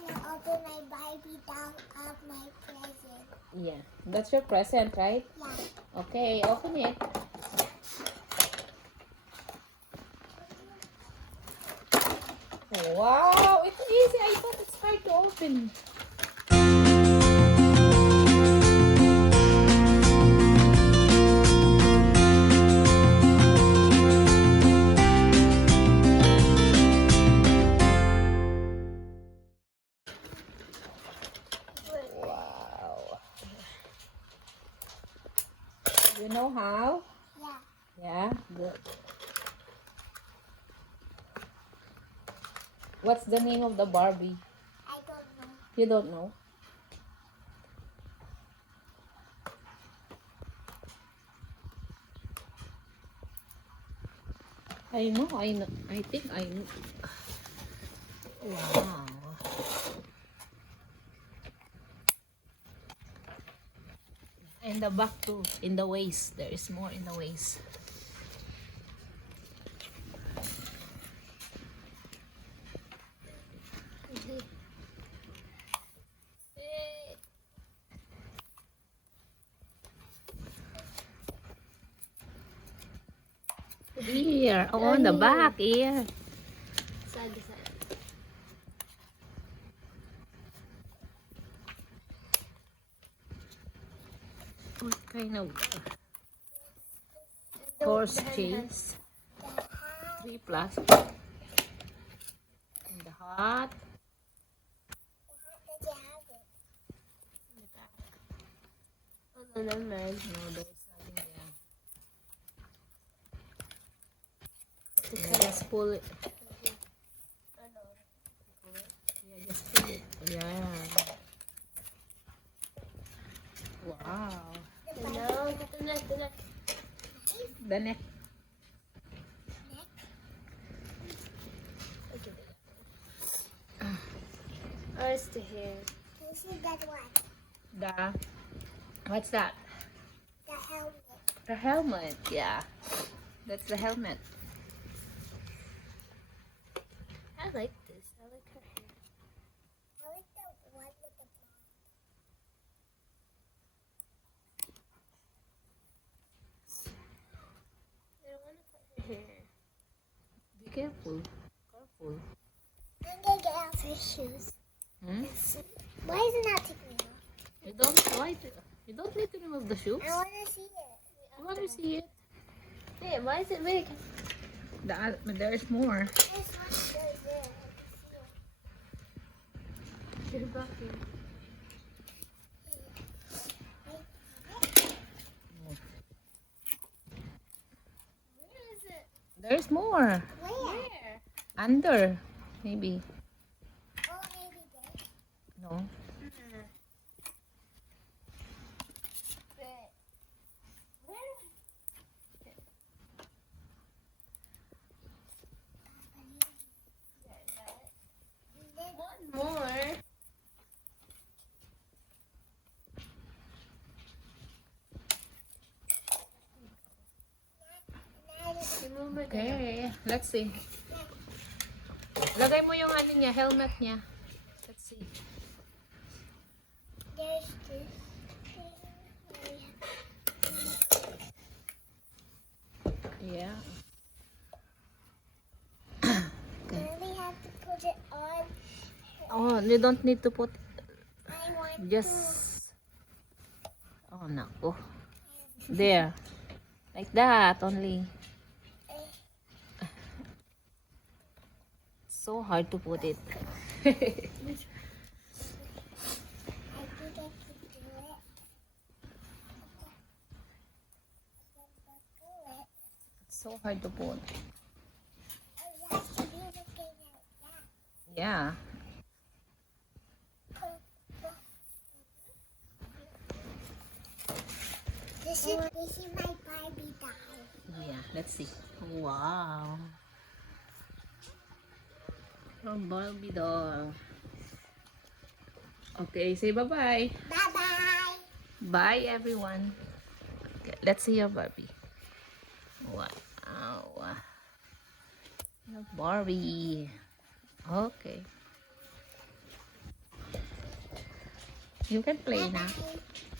gonna open my Barbie doll of my present. Yeah, that's your present, right? Yeah. Okay, open it. Wow, it's easy. I thought it's hard to open. Wow. You know how? Yeah. Yeah, good. What's the name of the Barbie? I don't know. You don't know? I know, I know. I think I know. Wow. And the back too, in the waist. There is more in the waist. Here, on the back, here. Side to side. What kind of horse cheese? 3 plus. And the hot. Did you have it? No, there's nothing there. Yeah, just pull it. Yeah, just pull it. Yeah. Wow. No, the neck, the neck. The neck. Ours to here. This is that one. The, what's that? The helmet. The helmet. Yeah. That's the helmet. I like this. I like her hair. I like the one with the blonde. I don't want to cut her hair. Be careful. Careful. I'm gonna get out her shoes. Hmm? Why is it not taking me off? You don't why you don't need to remove the shoes. I want to see it. You want to see it? Hey, why is it big? There's more. This one goes there. You're bucking. Where is it? There's more. Where? Under. Maybe. Oh, maybe there. No. One more. Okay. Let's see. Lagay mo yung ano niya, helmet niya. Let's see. There's this. Yeah. I only have to put it on. Oh, you don't need to put I want just oh nako. There. Like that only. So hard to put it. I think I can do it. So hard to put. Oh, you have to be looking at that. Yeah. This is my Barbie doll. Yeah, let's see. Wow. From Barbie doll. Okay, say bye-bye. Bye-bye. Bye, everyone. Okay, let's see your Barbie. Wow. Your Barbie. Okay. You can play now. Bye.